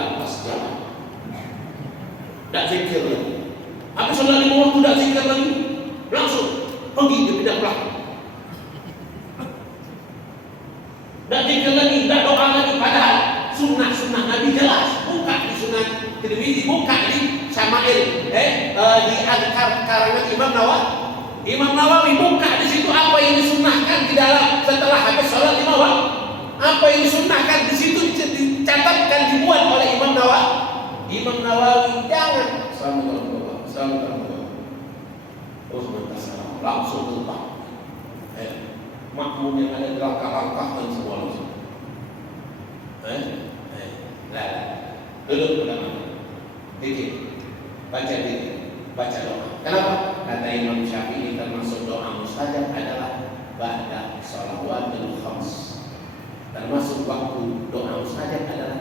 lantas jalan. Tak zikir lagi. Habis sholat 5 waktu tak zikir lagi, langsung pergi ke bidang belakang. Tak zikir lagi, tak doa lagi. Padahal sunnah Nabi jelas. Buka di sunnah Tirmidzi, buka di Syama'il, di Adhkar karangan Imam Nawawi buka di situ apa yang disunnahkan di dalam setelah habis sholat 5 waktu. Apa yang disunnahkan di situ dicatatkan, dibuat oleh Imam Nawawi. Jangan Assalamualaikum terus mentasarah langsung letak makmum yang ada di langkah-langkah dan semua langsung duduk pada mana dikit baca doa. Kenapa? Kata Imam Syafi'i termasuk doa mustajab adalah ba'da shalawatul khams. Termasuk waktu doa mustajab adalah